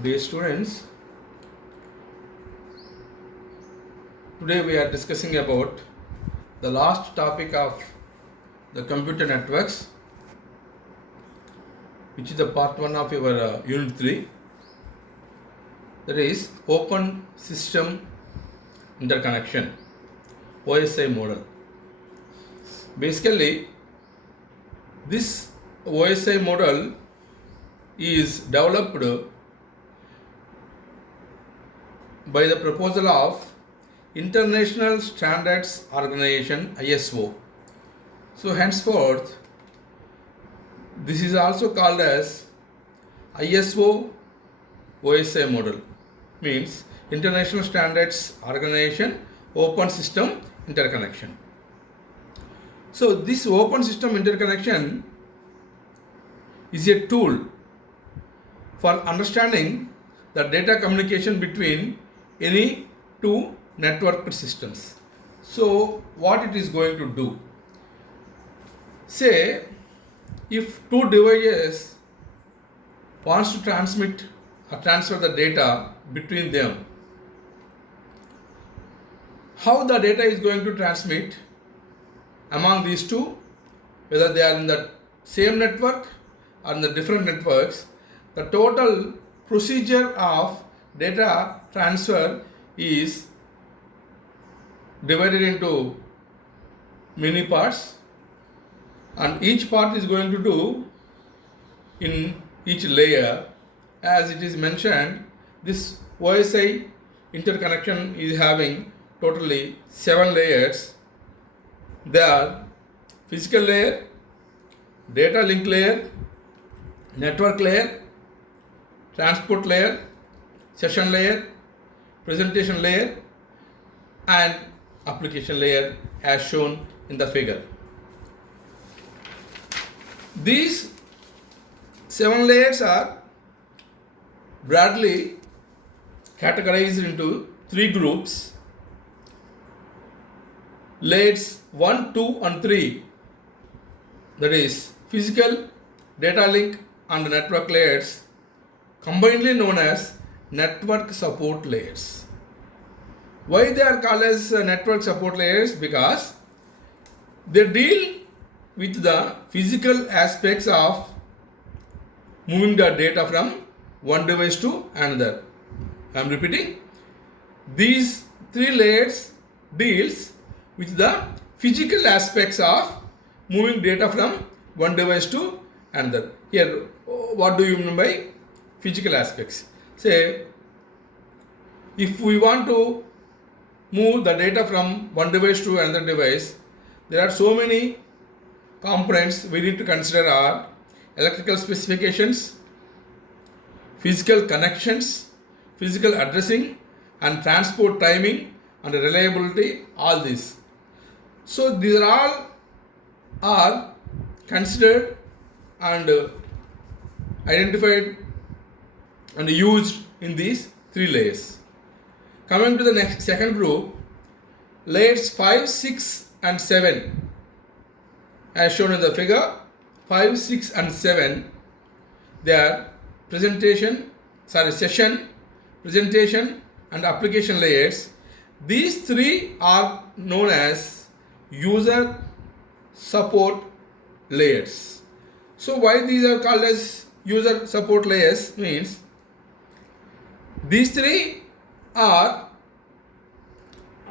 Dear students, today we are discussing about the last topic of the computer networks, which is the part 1 of your unit 3, that is open system interconnection, OSI model. Basically, this OSI model is developed by the proposal of International Standards Organization, ISO. So henceforth, this is also called as ISO OSI model, means International Standards Organization Open System Interconnection. So this open system interconnection is a tool for understanding the data communication between any two networked systems. So what it is going to do? Say if two devices wants to transmit or transfer the data between them, how the data is going to transmit among these two, whether they are in the same network or in the different networks, the total procedure of data transfer is divided into many parts, and each part is going to do in each layer. As it is mentioned, this OSI interconnection is having totally 7 layers. They are physical layer, data link layer, network layer, transport layer, session layer, presentation layer, and application layer as shown in the figure. These 7 layers are broadly categorized into 3 groups. Layers 1, 2 and 3, that is physical, data link and network layers, combinedly known as network support layers. Why they are called as network support layers? Because they deal with the physical aspects of moving the data from one device to another. I am repeating, these 3 layers deals with the physical aspects of moving data from one device to another. Here, what do you mean by physical aspects? Say, if we want to move the data from one device to another device, there are so many components we need to consider are electrical specifications, physical connections, physical addressing, and transport timing and reliability, all these. So these are all considered and identified and used in these 3 layers. Coming to the next second group, layers 5, 6 and 7, as shown in the figure. 5, 6 and 7, they are session, presentation and application layers. These 3 are known as user support layers. So why these are called as user support layers means these 3 are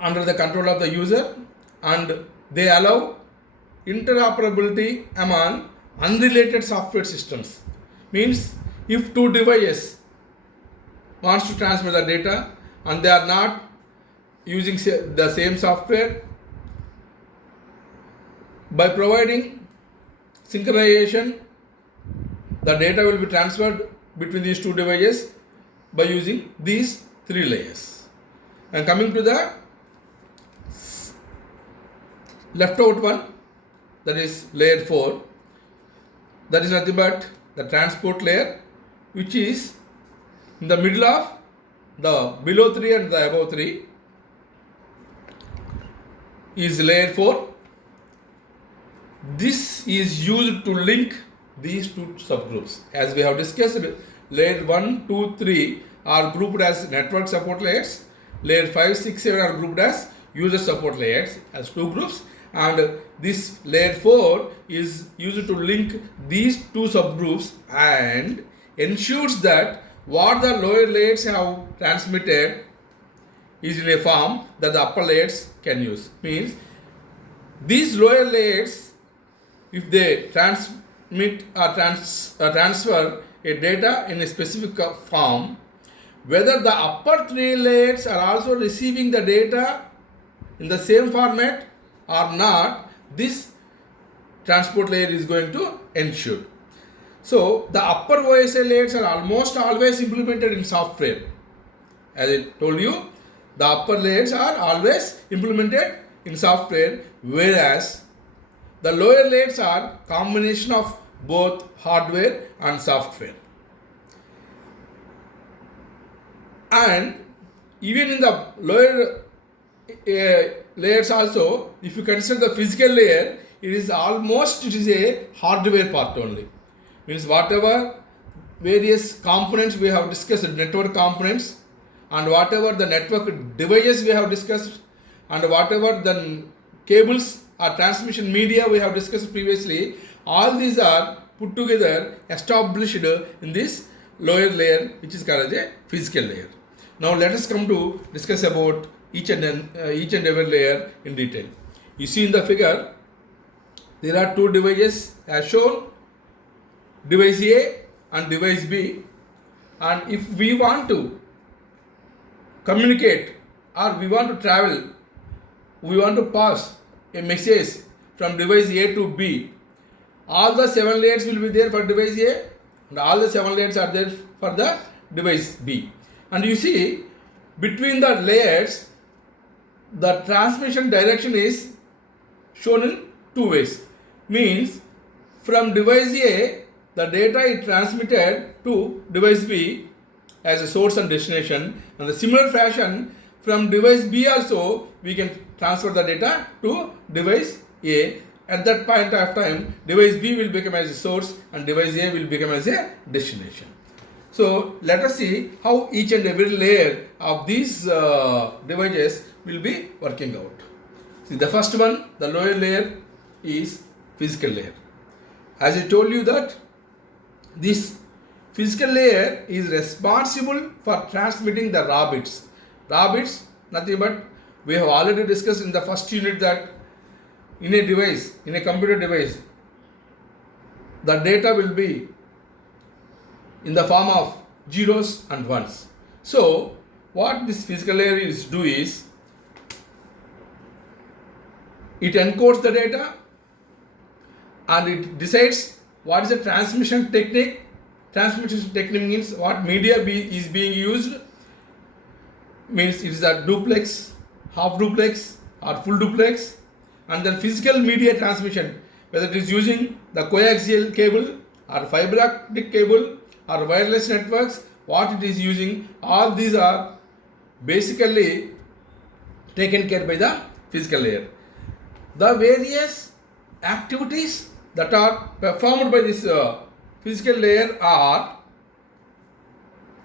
under the control of the user and they allow interoperability among unrelated software systems. Means if 2 devices wants to transfer the data and they are not using the same software, by providing synchronization, the data will be transferred between these 2 devices by using these 3 layers. And coming to the left out one, that is layer 4, that is nothing but the transport layer, which is in the middle of the below 3 and the above 3 is layer 4. This is used to link these two subgroups. As we have discussed layer 1, 2, 3 are grouped as network support layers. Layer 5, 6, 7 are grouped as user support layers as two groups, and this layer 4 is used to link these two subgroups and ensures that what the lower layers have transmitted is in a form that the upper layers can use. Means these lower layers, if they transmit or transfer a data in a specific form, whether the upper three layers are also receiving the data in the same format or not, this transport layer is going to ensure. So the upper OSI layers are almost always implemented in software. As I told you, the upper layers are always implemented in software, whereas the lower layers are combination of both hardware and software. And even in the lower layers also, if you consider the physical layer, it is a hardware part only. Means whatever various components we have discussed, network components, and whatever the network devices we have discussed, and whatever the cables or transmission media we have discussed previously, all these are put together, established in this lower layer, which is called as a physical layer. Now let us come to discuss about each and every layer in detail. You see in the figure, there are two devices as shown, device A and device B, and if we want to communicate or we want to travel, we want to pass a message from device A to B, all the 7 layers will be there for device A and all the 7 layers are there for the device B. And you see, between the layers, the transmission direction is shown in two ways. Means from device A, the data is transmitted to device B as a source and destination, and the similar fashion from device B also we can transfer the data to device A. At that point of time, device B will become as a source and device A will become as a destination. So let us see how each and every layer of these devices will be working out. See, the first one, the lower layer, is physical layer. As I told you that this physical layer is responsible for transmitting the raw bits. Raw bits, nothing but we have already discussed in the first unit that in a device, in a computer device, the data will be in the form of zeros and ones. So what this physical layer is do is, it encodes the data and it decides what is the transmission technique. Transmission technique means what media is being used. Means it is a duplex, half duplex or full duplex. And then physical media transmission, whether it is using the coaxial cable or fiber optic cable or wireless networks, what it is using, all these are basically taken care by the physical layer. The various activities that are performed by this physical layer are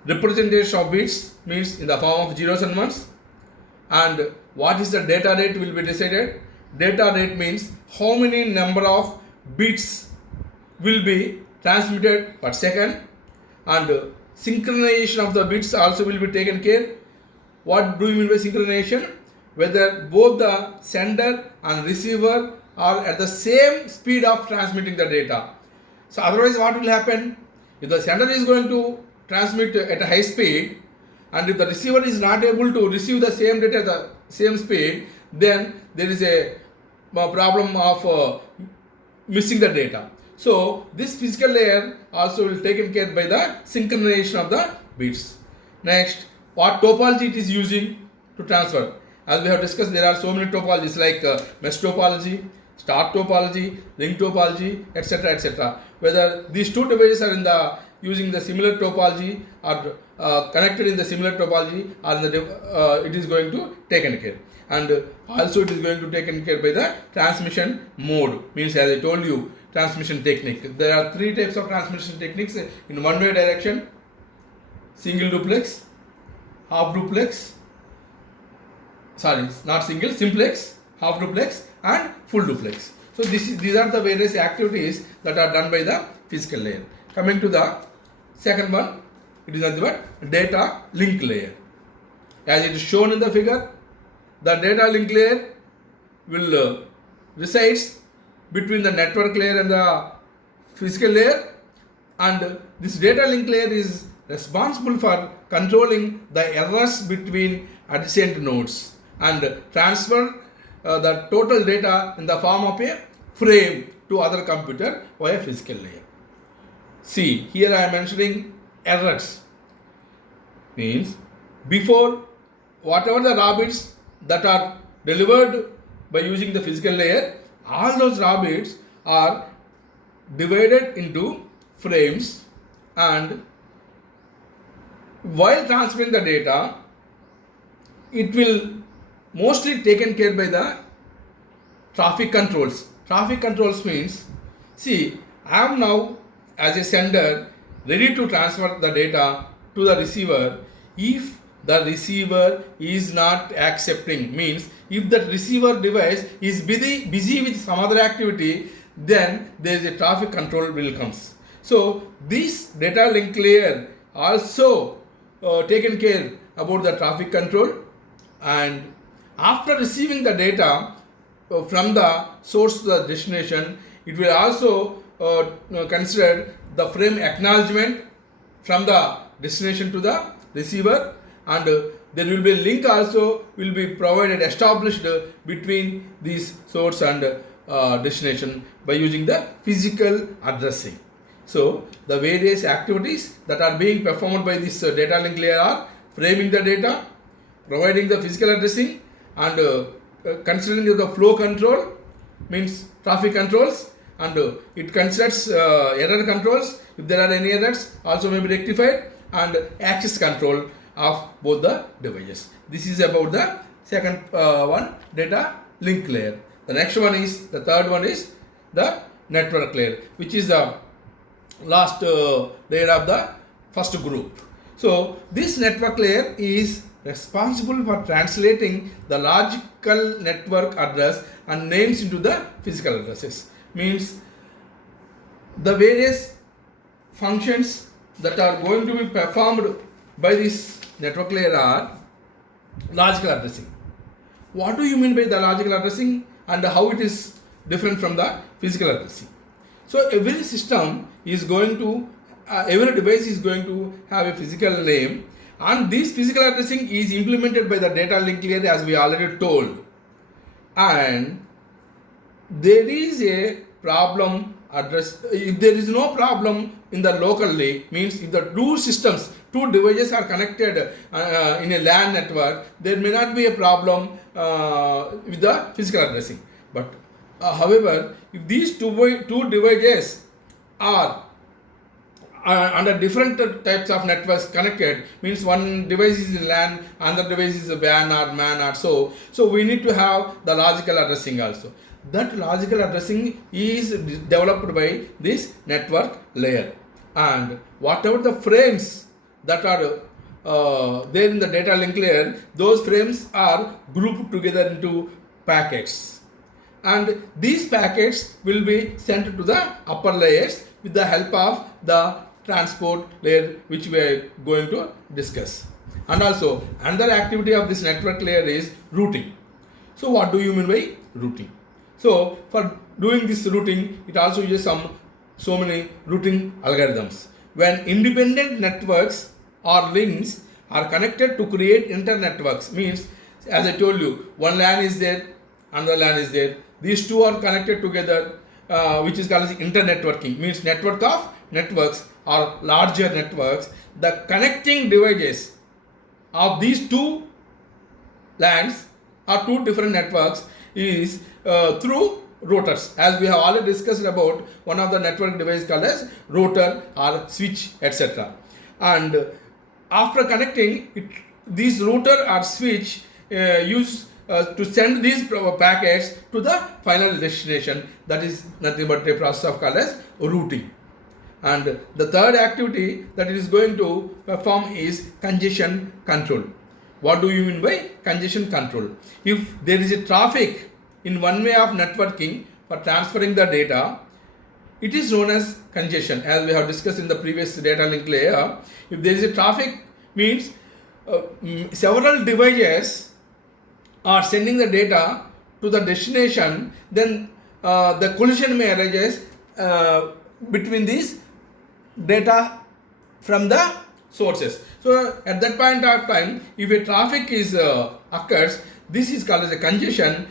representation of bits, means in the form of zeros and ones, and what is the data rate will be decided. Data rate means how many number of bits will be transmitted per second, and synchronization of the bits also will be taken care. What do you mean by synchronization? Whether both the sender and receiver are at the same speed of transmitting the data. So otherwise what will happen? If the sender is going to transmit at a high speed and if the receiver is not able to receive the same data at the same speed, then there is a problem of missing the data. So this physical layer also will taken care by the synchronization of the bits. Next, what topology it is using to transfer. As we have discussed, there are so many topologies like mesh topology, star topology, ring topology, etc., etc. Whether these two devices are in the using the similar topology or connected in the similar topology, or it is going to taken care. And also it is going to taken care by the transmission mode. Means, as I told you, transmission technique. There are three types of transmission techniques: in one-way direction, single duplex, half duplex, sorry, not single, simplex, half duplex and full duplex. So these are the various activities that are done by the physical layer. Coming to the second one, it is nothing but data link layer. As it is shown in the figure, the data link layer will resides between the network layer and the physical layer, and this data link layer is responsible for controlling the errors between adjacent nodes and transfer the total data in the form of a frame to other computer via physical layer. See, here I am mentioning errors. Means before whatever the raw bits that are delivered by using the physical layer, all those raw bits are divided into frames, and while transferring the data, it will mostly taken care by the traffic controls. Traffic controls means, see, I am now as a sender ready to transfer the data to the receiver. If the receiver is not accepting, means if the receiver device is busy with some other activity, then there is a traffic control will comes. So this data link layer also taken care about the traffic control, and after receiving the data from the source to the destination, it will also consider the frame acknowledgement from the destination to the receiver, and there will be a link also will be provided, established between this source and destination by using the physical addressing. So the various activities that are being performed by this data link layer are framing the data, providing the physical addressing, and considering the flow control, means traffic controls, and it considers error controls. If there are any errors, also may be rectified, and access control of both the devices. This is about the second one, data link layer. The next one is, the third one is the network layer, which is the last layer of the first group. So this network layer is responsible for translating the logical network address and names into the physical addresses. Means the various functions that are going to be performed by this network layer are logical addressing. What do you mean by the logical addressing and how it is different from the physical addressing? So every system is going to, every device is going to have a physical name, and this physical addressing is implemented by the data link layer, as we already told. And there is a problem address, if there is no problem in the locally, means if the two systems, two devices are connected in a LAN network, there may not be a problem with the physical addressing. But however, if these two devices are under different types of networks connected, means one device is in LAN, another device is a WAN or MAN or so we need to have the logical addressing also. That logical addressing is developed by this network layer, and whatever the frames that are there in the data link layer, those frames are grouped together into packets, and these packets will be sent to the upper layers with the help of the transport layer, which we are going to discuss. And also another activity of this network layer is routing. So what do you mean by routing? So for doing this routing, it also uses so many routing algorithms. When independent networks or links are connected to create internetworks, means as I told you, one LAN is there, another LAN is there. These two are connected together, which is called as internetworking, means network of networks or larger networks. The connecting devices of these two LANs or two different networks is through routers, as we have already discussed about one of the network device called as router or switch, etc. And after connecting it, these router or switch use to send these packets to the final destination. That is nothing but a process of called as routing. And the third activity that it is going to perform is congestion control. What do you mean by congestion control? If there is a traffic in one way of networking for transferring the data, it is known as congestion, as we have discussed in the previous data link layer. If there is a traffic, means several devices are sending the data to the destination, then the collision may arise between these data from the sources. So at that point of time, if a traffic is occurs, this is called as a congestion.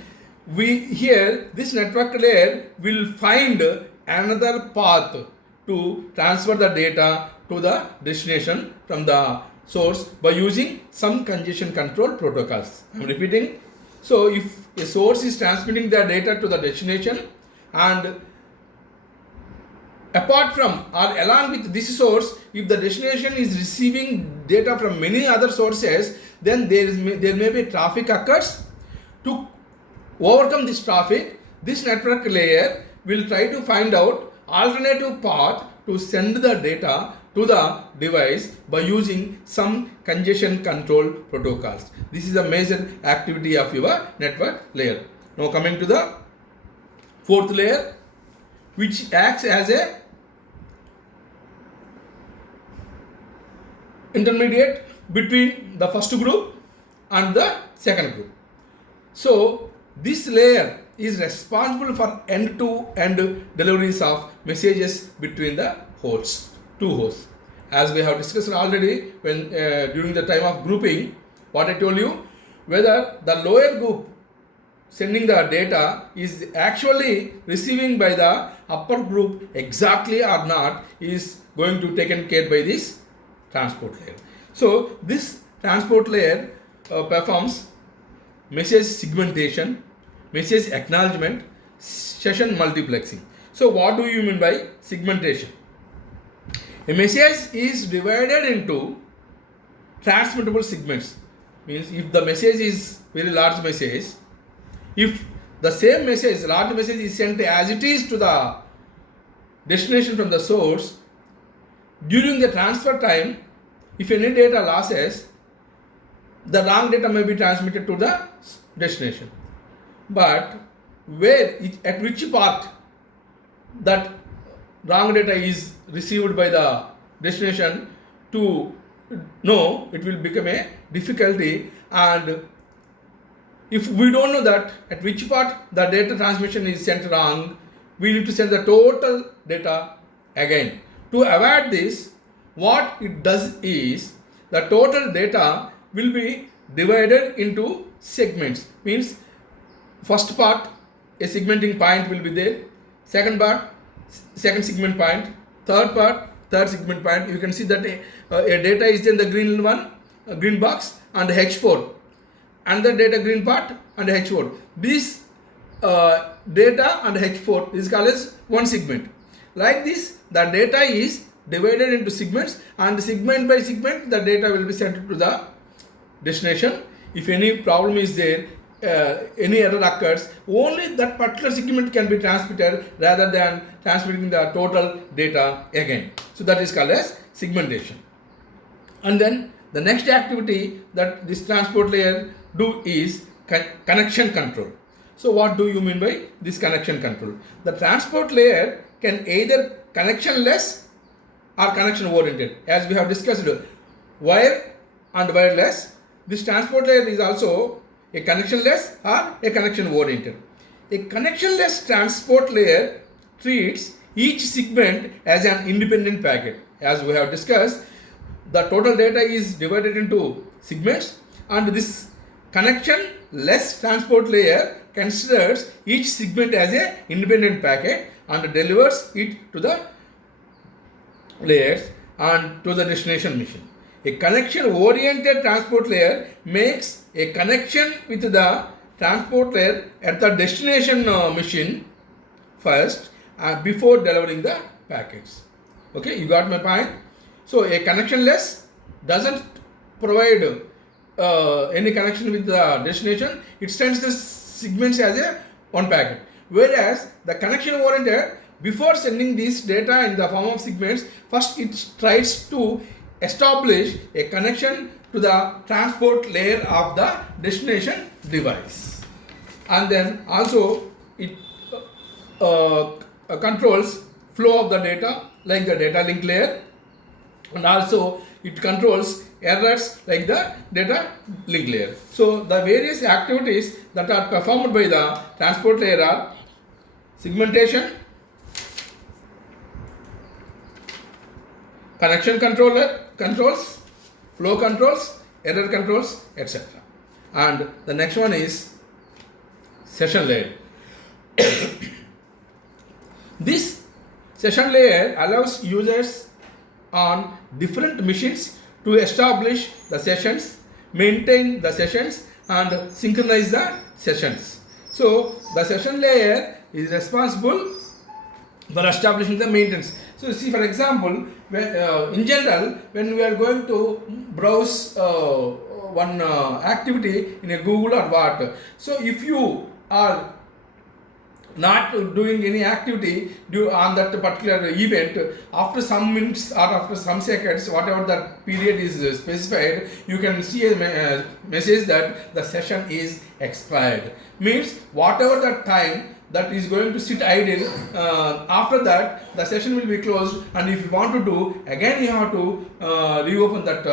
This network layer will find another path to transfer the data to the destination from the source by using some congestion control protocols. I am repeating. So if a source is transmitting the data to the destination, and apart from or along with this source, if the destination is receiving data from many other sources, then there may be traffic occurs. To overcome this traffic, this network layer will try to find out alternative path to send the data to the device by using some congestion control protocols. This is a major activity of your network layer. Now coming to the fourth layer, which acts as a intermediate between the first group and the second group. So this layer is responsible for end-to-end deliveries of messages between the two hosts. As we have discussed already when during the time of grouping, what I told you, whether the lower group sending the data is actually receiving by the upper group exactly or not is going to taken care by this transport layer. So this transport layer performs message segmentation, message acknowledgement, session multiplexing. So what do you mean by segmentation? A message is divided into transmittable segments. Means if the message is very large message, if the same message, large message is sent as it is to the destination from the source, during the transfer time, if any data losses, the wrong data may be transmitted to the destination. But at which part that wrong data is received by the destination, to know, it will become a difficulty. And if we don't know that at which part the data transmission is sent wrong, we need to send the total data again. To avoid this, what it does is the total data will be divided into segments. Means first part, a segmenting point will be there. Second part, second segment point. Third part, third segment point. You can see that a data is in the green one, a green box, and H4. Another data green part and H4. This data and H4 is called as one segment. Like this, the data is divided into segments, and segment by segment the data will be sent to the destination. If any problem is there, any error occurs, only that particular segment can be transmitted rather than transmitting the total data again. So that is called as segmentation. And then the next activity that this transport layer do is connection control. So what do you mean by this connection control? The transport layer can either connectionless or connection oriented. As we have discussed, wire and wireless, this transport layer is also a connectionless or a connection oriented. A connectionless transport layer treats each segment as an independent packet. As we have discussed, the total data is divided into segments, and this connectionless transport layer considers each segment as an independent packet and delivers it to the layers and to the destination machine. A connection-oriented transport layer makes a connection with the transport layer at the destination machine first before delivering the packets. Okay, you got my point? So a connectionless doesn't provide any connection with the destination. It sends the segments as a one packet. Whereas the connection oriented before sending this data in the form of segments, first it tries to establish a connection to the transport layer of the destination device, and then also it controls flow of the data like the data link layer, and also it controls errors like the data link layer. So the various activities that are performed by the transport layer are segmentation, connection controls, flow controls, error controls, etc. And the next one is session layer. This session layer allows users on different machines to establish the sessions, maintain the sessions, and synchronize the sessions. So the session layer is responsible for establishing the maintenance. So see, for example, in general, when we are going to browse one activity in a Google or what, so if you are not doing any activity on that particular event, after some minutes or after some seconds, whatever that period is specified, you can see a message that the session is expired. Means whatever the time that is going to sit idle, after that the session will be closed, and if you want to do again, you have to reopen that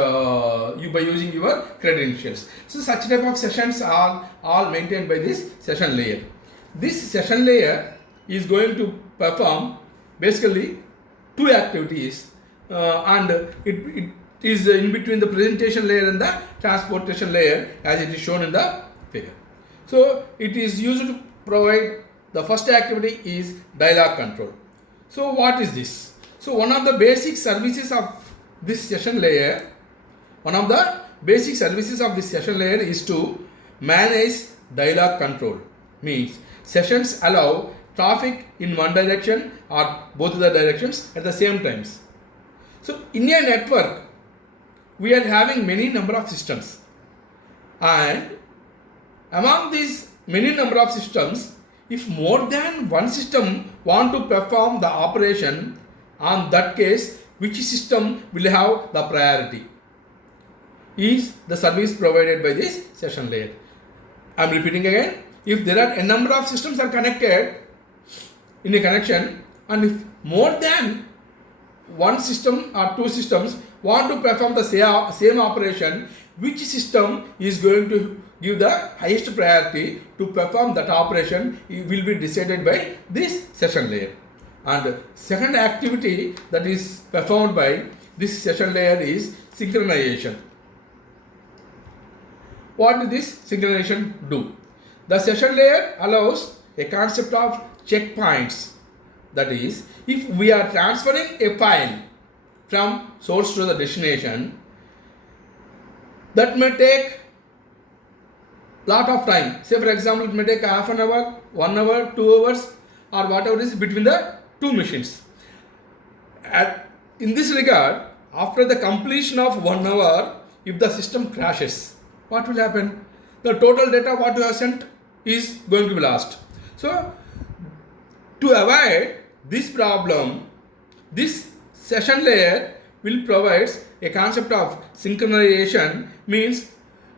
by using your credentials. So such type of sessions are all maintained by this session layer. This session layer is going to perform basically two activities, and it is in between the presentation layer and the transportation layer, as it is shown in the figure. So it is used to provide, the first activity is dialog control. So what is this? So one of the basic services of this session layer, is to manage dialog control. Means sessions allow traffic in one direction or both the directions at the same times. So in a network, we are having many number of systems, and among these many number of systems, if more than one system want to perform the operation, on that case, which system will have the priority is the service provided by this session layer. I am repeating again. If there are a number of systems are connected in a connection, and if more than one system or two systems want to perform the same operation, which system is going to give the highest priority to perform that operation will be decided by this session layer. And second activity that is performed by this session layer is synchronization. What does this synchronization do? The session layer allows a concept of checkpoints. That is, if we are transferring a file from source to the destination, that may take lot of time. Say for example, it may take half an hour, 1 hour, 2 hours, or whatever is between the two machines. In this regard, after the completion of 1 hour, if the system crashes, what will happen? The total data what you have sent is going to be lost. So to avoid this problem, this session layer will provide a concept of synchronization. Means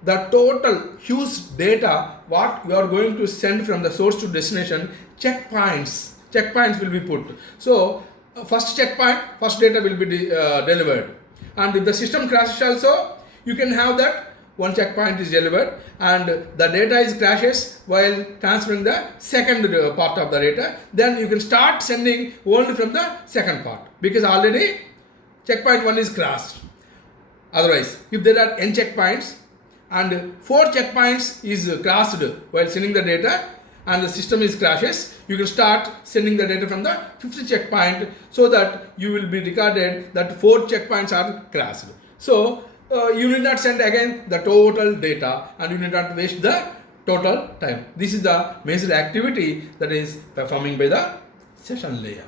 the total huge data what you are going to send from the source to destination, checkpoints will be put. So first checkpoint, first data will be delivered, and if the system crashes also, you can have that one checkpoint is delivered and the data is crashes while transferring the second part of the data, then you can start sending only from the second part, because already checkpoint 1 is crashed. Otherwise, if there are n checkpoints and 4 checkpoints is crashed while sending the data and the system is crashes, you can start sending the data from the 5th checkpoint, so that you will be recorded that 4 checkpoints are crashed. So you need not send again the total data, and you need not waste the total time. This is the major activity that is performing by the session layer.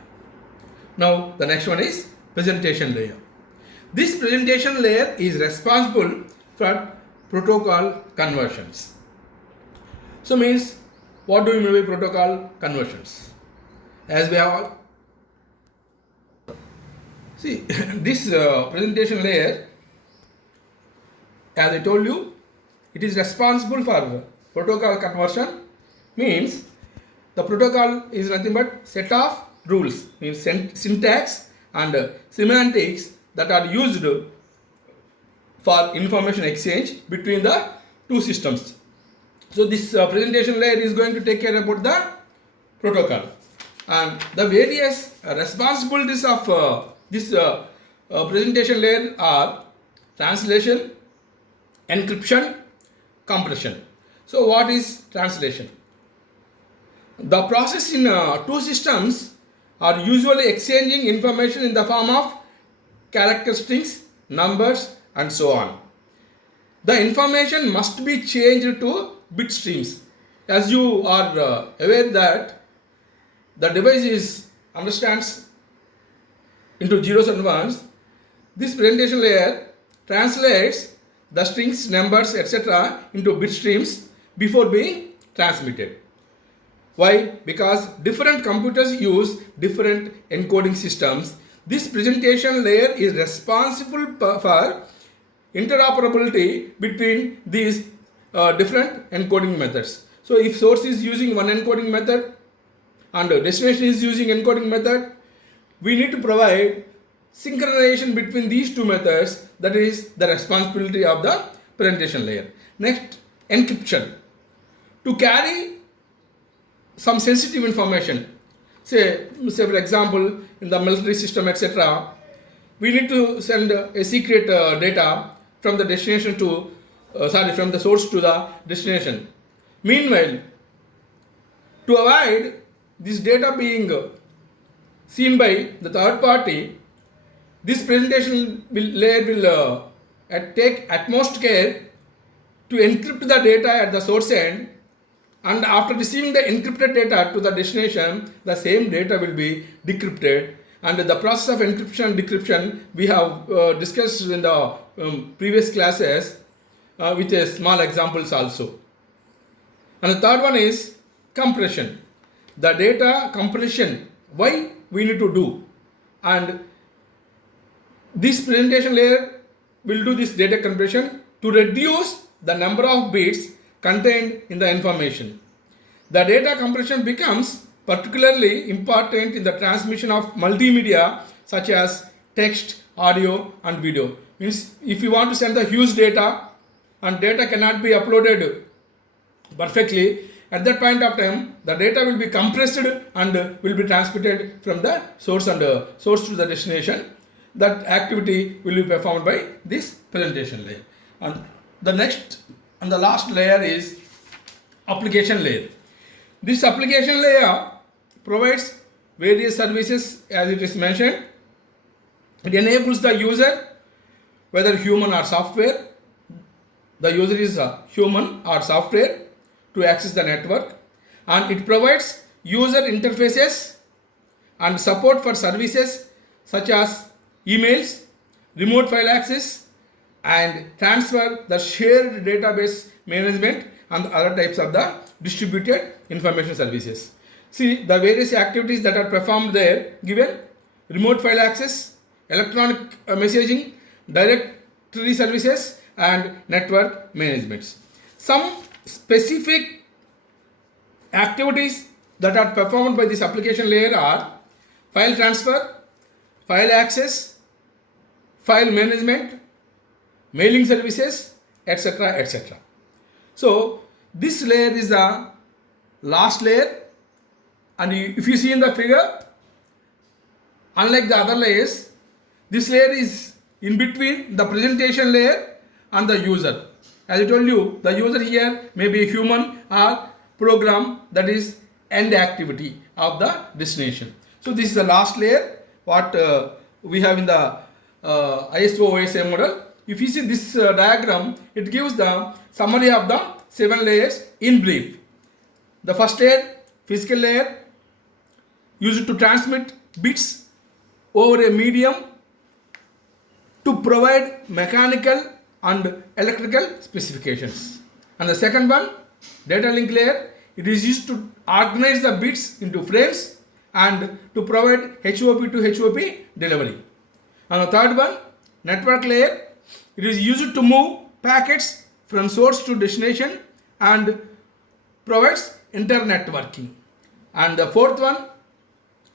Now the next one is presentation layer. This presentation layer is responsible for protocol conversions. So means, what do you mean by protocol conversions? As we have See, this presentation layer, as I told you, it is responsible for protocol conversion. Means the protocol is nothing but set of rules, means syntax and semantics that are used for information exchange between the two systems. So this presentation layer is going to take care about the protocol and the various responsibilities of this presentation layer are translation, encryption, compression. So what is translation? The process in two systems are usually exchanging information in the form of character strings, numbers and so on. The information must be changed to bit streams. As you are aware that the device understands into zeros and ones, this presentation layer translates the strings, numbers, etc. into bit streams before being transmitted. Why? Because different computers use different encoding systems. This presentation layer is responsible for interoperability between these different encoding methods. So if source is using one encoding method and destination is using encoding method, we need to provide synchronization between these two methods. That is the responsibility of the presentation layer. Next, encryption. To carry some sensitive information, say for example in the military system etc., we need to send a secret data from the destination to from the source to the destination. Meanwhile, to avoid this data being seen by the third party, this presentation layer will take utmost care to encrypt the data at the source end, and after receiving the encrypted data to the destination, the same data will be decrypted. And the process of encryption and decryption we have discussed in the previous classes with a small examples also. And the third one is compression. The data compression, why we need to do, and this presentation layer will do this data compression to reduce the number of bits contained in the information. The data compression becomes particularly important in the transmission of multimedia such as text, audio and video. Means if you want to send the huge data and data cannot be uploaded perfectly, at that point of time the data will be compressed and will be transmitted from the source and source to the destination. That activity will be performed by this presentation layer. And the next and the last layer is application layer. This application layer provides various services as it is mentioned. It enables the user, whether human or software, the user is a human or software, to access the network, and it provides user interfaces and support for services such as emails, remote file access and transfer, the shared database management and other types of the distributed information services. See the various activities that are performed there given: remote file access, electronic messaging, directory services and network management. Some specific activities that are performed by this application layer are file transfer, file access, file management, mailing services, etc. etc. So this layer is the last layer, and if you see in the figure, unlike the other layers, this layer is in between the presentation layer and the user. As I told you, the user here may be a human or program, that is end activity of the destination. So this is the last layer what we have in the ISO OSI model. If you see this diagram, it gives the summary of the 7 layers in brief. The first layer, physical layer, used to transmit bits over a medium to provide mechanical and electrical specifications. And the second one, data link layer, it is used to organize the bits into frames and to provide HOP to HOP delivery. And the third one, network layer. It is used to move packets from source to destination and provides internetworking. And the fourth one,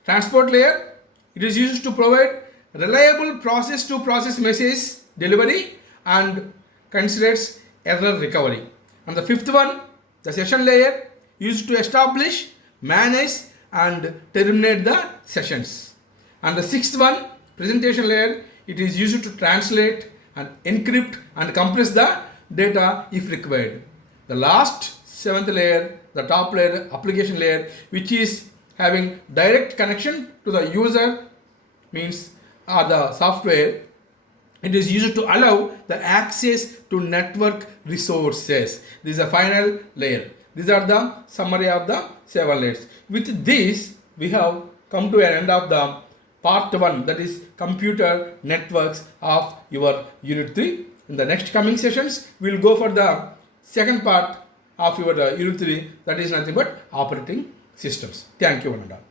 transport layer. It is used to provide reliable process to process message delivery and considers error recovery. And the fifth one, the session layer, used to establish, manage and terminate the sessions. And the sixth one, presentation layer, it is used to translate and encrypt and compress the data if required. The last seventh layer, the top layer, application layer, which is having direct connection to the user, means the software. It is used to allow the access to network resources. This is the final layer. These are the summary of the 7 layers. With this, we have come to an end of the part 1, that is computer networks of your unit 3. In the next coming sessions, we will go for the second part of your unit 3, that is nothing but operating systems. Thank you, one and all.